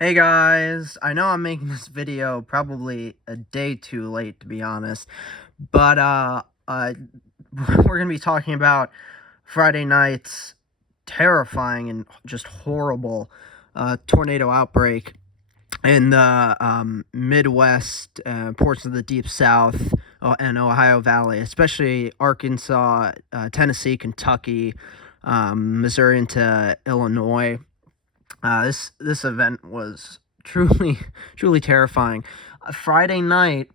Hey guys, I know I'm making this video probably a day too late, to be honest, but we're gonna be talking about Friday night's terrifying and just horrible tornado outbreak in the Midwest, ports of the Deep South, and Ohio Valley, especially Arkansas, Tennessee, Kentucky, Missouri into Illinois. This event was truly truly terrifying. Friday night,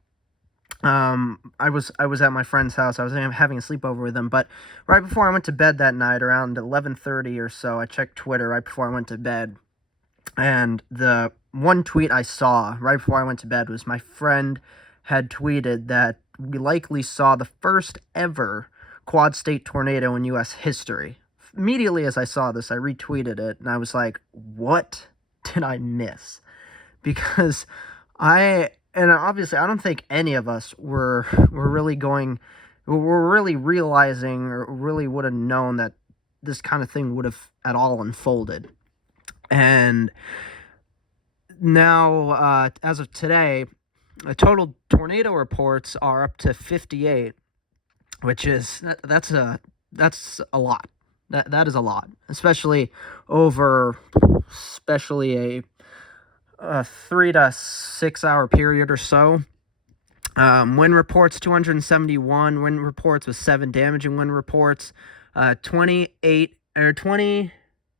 I was at my friend's house. I was having a sleepover with him, but right before I went to bed that night, around 11:30 or so, I checked Twitter right before I went to bed, and the one tweet I saw right before I went to bed was my friend had tweeted that we likely saw the first ever quad state tornado in U.S. history. Immediately as I saw this, I retweeted it, and I was like, what did I miss? Because and obviously, I don't think any of us were really realizing or really would have known that this kind of thing would have at all unfolded. And now, as of today, total tornado reports are up to 58, which is that's a lot. That is a lot, especially over a 3 to 6 hour period or so. Wind reports 271. Wind reports with 7 damaging wind reports. 28 or 20. Is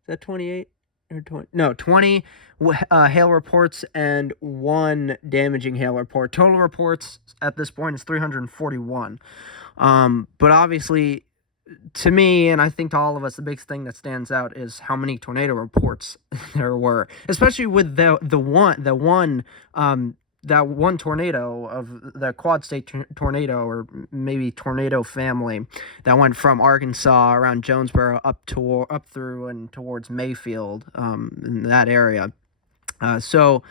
that 28 or 20? No, 20 hail reports and 1 damaging hail report. Total reports at this point is 341. But obviously, to me, and I think to all of us, the big thing that stands out is how many tornado reports there were, especially with that one tornado of the quad state tornado, or maybe tornado family, that went from Arkansas around Jonesboro up through and towards Mayfield, in that area. So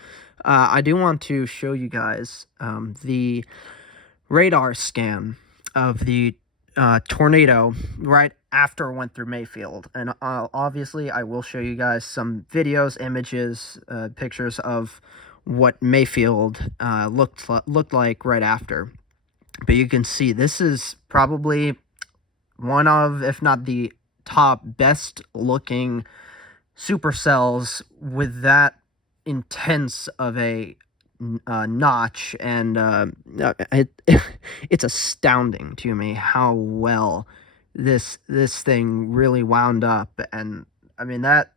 I do want to show you guys the radar scan of the tornado right after it went through Mayfield. And obviously, I will show you guys some videos, images, pictures of what Mayfield looked like right after. But you can see this is probably one of, if not the top best looking supercells with that intense of a notch, and it's astounding to me how well this thing really wound up. And I mean that's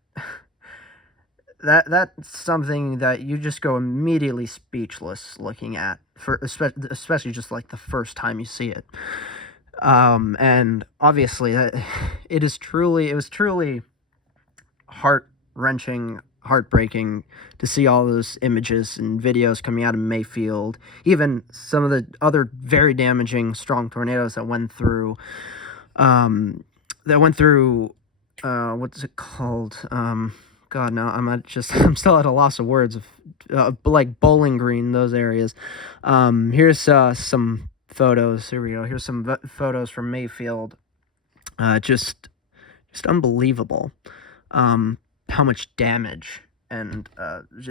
something that you just go immediately speechless looking at, for especially just like the first time you see it. And obviously it was truly heart-wrenching, heartbreaking to see all those images and videos coming out of Mayfield. Even some of the other very damaging strong tornadoes that went through what's it called? God, no, I'm still at a loss of words of like Bowling Green, those areas. Here's some photos. Here we go. Here's some photos from Mayfield. Just unbelievable. How much damage and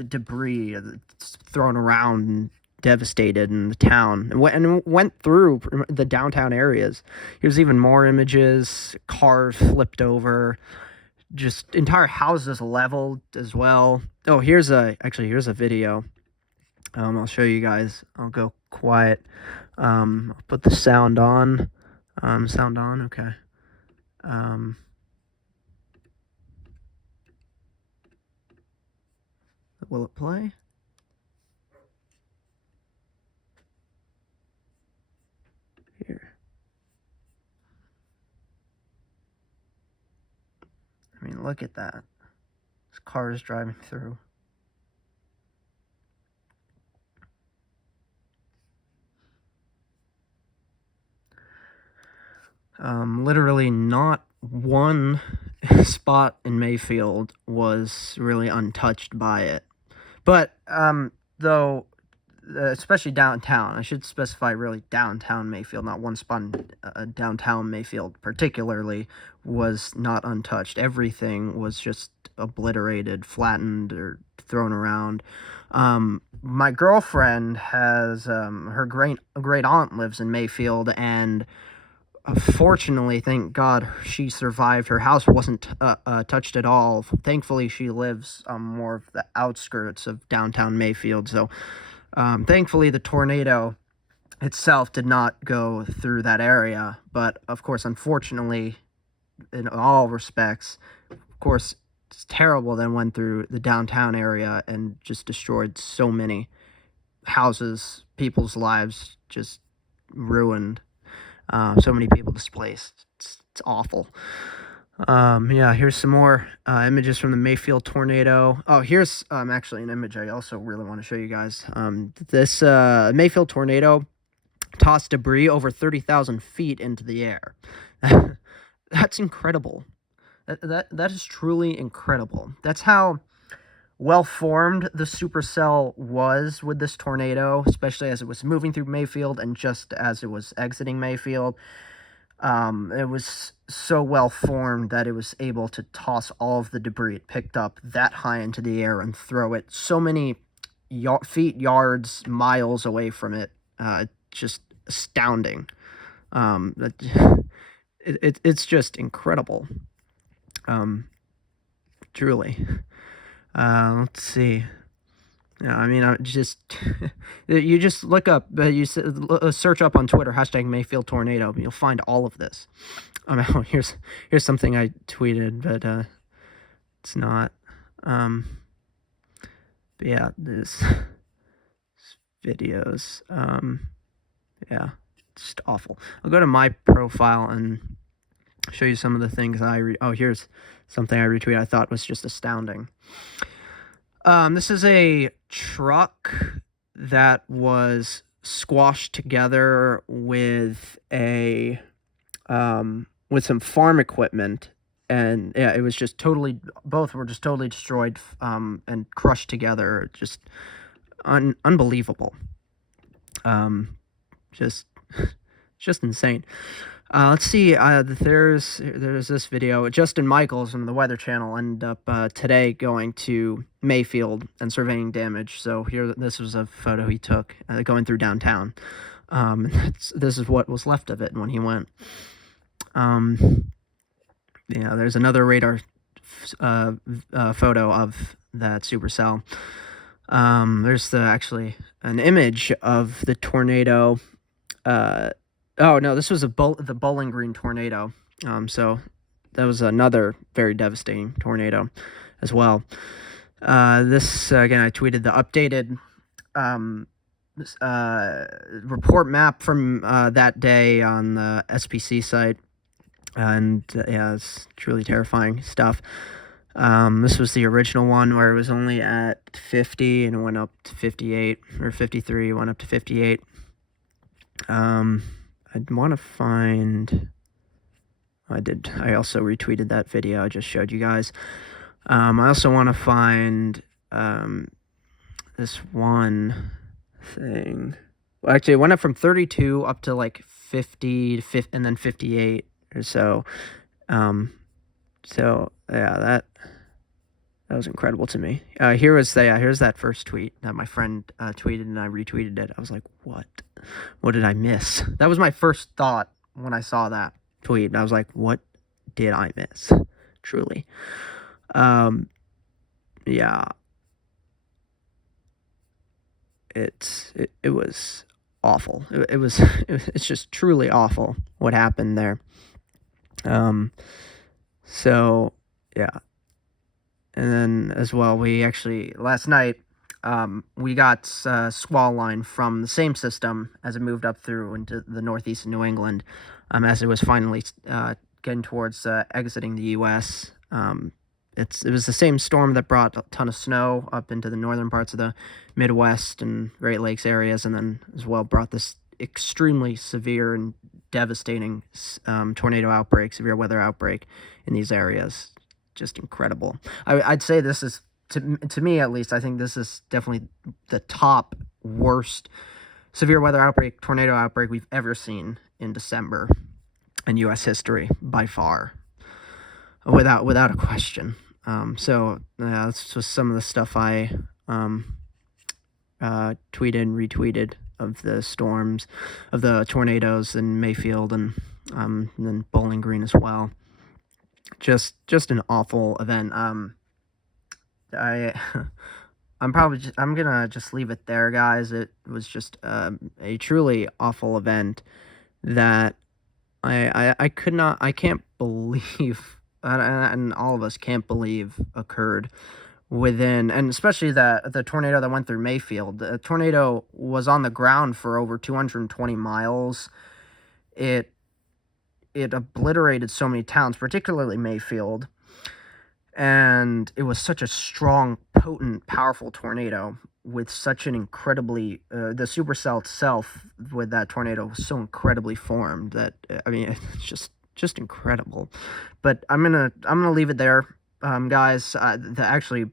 debris that's thrown around and devastated in the town, and went through the downtown areas. Here's even more images: cars flipped over, just entire houses leveled as well. Oh, here's a video. I'll show you guys. I'll go quiet. I'll put the sound on. Sound on. Okay. Will it play? Here. I mean, look at that. This car is driving through. Literally not one spot in Mayfield was really untouched by it. But though especially downtown. I should specify really downtown Mayfield, not one spot in downtown Mayfield particularly was not untouched. Everything was just obliterated, flattened, or thrown around. My girlfriend has her great aunt lives in Mayfield, and fortunately, thank God, she survived. Her house wasn't touched at all. Thankfully, she lives more of the outskirts of downtown Mayfield. So, thankfully, the tornado itself did not go through that area. But of course, unfortunately, in all respects, of course, it's terrible that went through the downtown area and just destroyed so many houses, people's lives just ruined. So many people displaced. It's awful. Yeah, here's some more images from the Mayfield tornado. Oh, here's actually an image I also really want to show you guys. This Mayfield tornado tossed debris over 30,000 feet into the air. That's incredible. That is truly incredible. That's how well formed the supercell was with this tornado, especially as it was moving through Mayfield and just as it was exiting Mayfield. It was so well formed that it was able to toss all of the debris it picked up that high into the air and throw it so many feet, yards, miles away from it. Just astounding. It's just incredible. Truly. Let's see. Yeah, I mean, I just you just look up, search up on Twitter #Mayfield tornado, and you'll find all of this. Oh, here's something I tweeted, but it's not. But yeah, this videos. Yeah, it's just awful. I'll go to my profile and show you some of the things oh, here's something I retweeted I thought was just astounding. This is a truck that was squashed together with with some farm equipment, and yeah, it was just both were just totally destroyed and crushed together. Just unbelievable. Just insane. Let's see. There's this video. Justin Michaels from the Weather Channel ended up today going to Mayfield and surveying damage. So this was a photo he took going through downtown. This is what was left of it when he went. Yeah, there's another radar photo of that supercell. There's actually an image of the tornado. Oh, no, this was the Bowling Green tornado. So that was another very devastating tornado as well. This, again, I tweeted the updated report map from that day on the SPC site. And yeah, it's truly terrifying stuff. This was the original one where it was only at 50 and it went up to 58, or 53, went up to 58. I'd want to find. I also retweeted that video I just showed you guys. I also want to find this one thing. Well, actually, it went up from 32 up to like 50 and then 58 or so. So yeah, that was incredible to me. Here's that first tweet that my friend tweeted, and I retweeted it. I was like, what? What did I miss? That was my first thought when I saw that tweet. I was like, what did I miss? Truly. Yeah. It was awful. It's just truly awful what happened there. So yeah. And then as well, we actually last night we got squall line from the same system as it moved up through into the northeast of New England, as it was finally getting towards exiting the U.S. It was the same storm that brought a ton of snow up into the northern parts of the Midwest and Great Lakes areas, and then as well brought this extremely severe and devastating tornado outbreak, severe weather outbreak in these areas. Just incredible. I'd say this is, to me at least, I think this is definitely the top worst severe weather outbreak, tornado outbreak we've ever seen in December in U.S. history by far, without a question. So that's just some of the stuff I tweeted and retweeted of the storms, of the tornadoes in Mayfield and then Bowling Green as well. Just an awful event. I I'm gonna just leave it there, guys. It was just a truly awful event that I can't believe, and all of us can't believe occurred within, and especially the tornado that went through Mayfield. The tornado was on the ground for over 220 miles. It obliterated so many towns, particularly Mayfield, and it was such a strong, potent, powerful tornado with such an incredibly the supercell itself with that tornado was so incredibly formed that I mean it's just incredible. But I'm gonna leave it there, guys. Actually,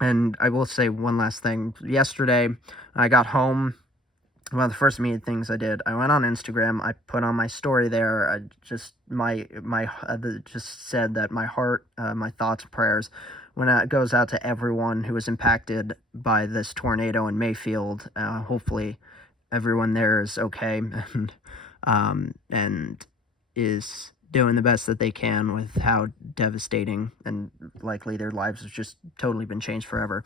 and I will say one last thing. Yesterday, I got home. One of the first immediate things I did, I went on Instagram. I put on my story there. I just just said that my heart, my thoughts, and prayers, when it goes out to everyone who was impacted by this tornado in Mayfield. Hopefully, everyone there is okay and is doing the best that they can with how devastating and likely their lives have just totally been changed forever.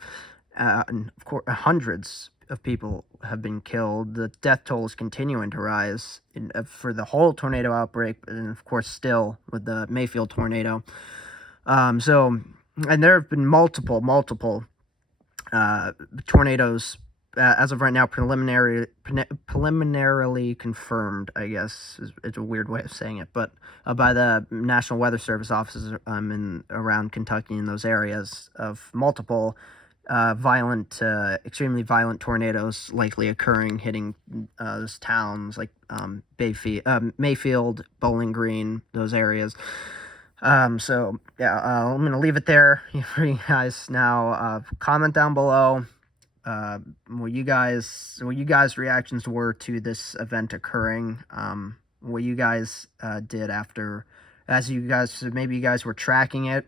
And of course, hundreds of people have been killed. The death toll is continuing to rise for the whole tornado outbreak, and of course, still with the Mayfield tornado. And there have been multiple tornadoes as of right now, preliminarily confirmed, I guess, it's a weird way of saying it, but by the National Weather Service offices in around Kentucky and those areas of multiple extremely violent tornadoes likely occurring, hitting those towns like Mayfield, Bowling Green, those areas. So yeah, I'm gonna leave it there for you guys now. Comment down below what you guys reactions were to this event occurring. What you guys did after, as maybe you guys were tracking it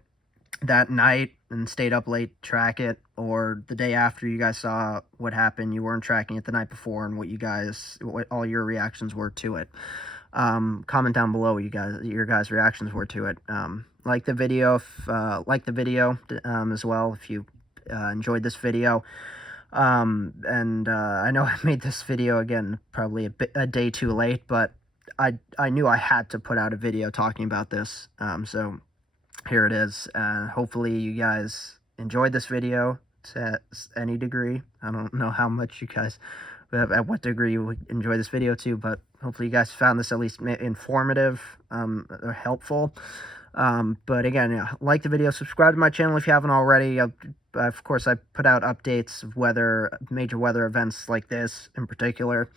that night and stayed up late to track it, or the day after you guys saw what happened, you weren't tracking it the night before, and what all your reactions were to it. Comment down below what your guys' reactions were to it. Like the video as well if you enjoyed this video. I know I made this video again probably a day too late, but I knew I had to put out a video talking about this. So here it is. Hopefully you guys enjoyed this video to any degree. I don't know how much you guys, at what degree you would enjoy this video too, but hopefully you guys found this at least informative or helpful. But again, yeah, like the video, subscribe to my channel if you haven't already. Of course, I put out updates of major weather events like this in particular,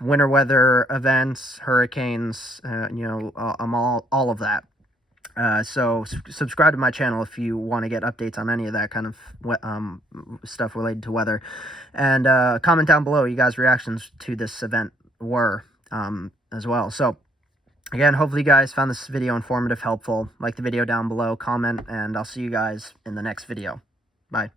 winter weather events, hurricanes, all of that. So subscribe to my channel if you want to get updates on any of that kind of stuff related to weather, and comment down below you guys' reactions to this event were as well. So again, hopefully you guys found this video informative, helpful. Like the video down below, comment, and I'll see you guys in the next video. Bye.